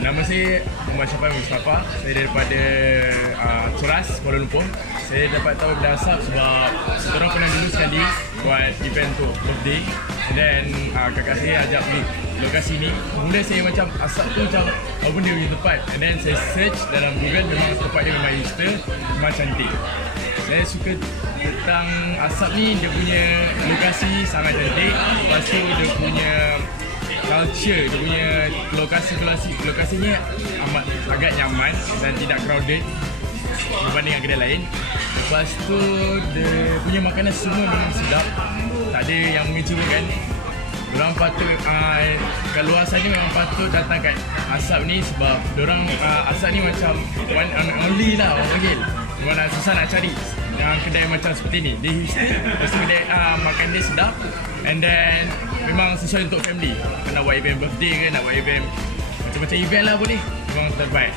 Nama saya Muhammad Syafan Mustafa. Saya daripada Ceras, Kuala Lumpur. Saya dapat tahu benda asap sebab kita orang pernah dulu sekali buat event untuk birthday. And then kakak saya ajak pergi lokasi ni. Mula saya macam asap tu macam apa benda punya tempat. And then saya search dalam Google, memang tempat dia memang hipster, memang cantik. Saya suka tentang asap ni, dia punya lokasi sangat cantik. Lepas tu dia punya culture, dia punya lokasinya amat agak nyaman dan tidak crowded berbanding dengan kedai lain. Lepas tu dia punya makanan semua memang sedap, tak ada yang mengecewakan. Diorang patut kat luar sana memang patut datang kat asap ni sebab diorang asap ni macam one and only lah orang panggil. Mana susah nak cari yang kedai macam seperti ni. Dia hipster, lepas tu kedai makan dia sedap, and then memang sesuai untuk family. Nak buat event birthday ke, nak buat event macam-macam event lah boleh. Memang terbaik.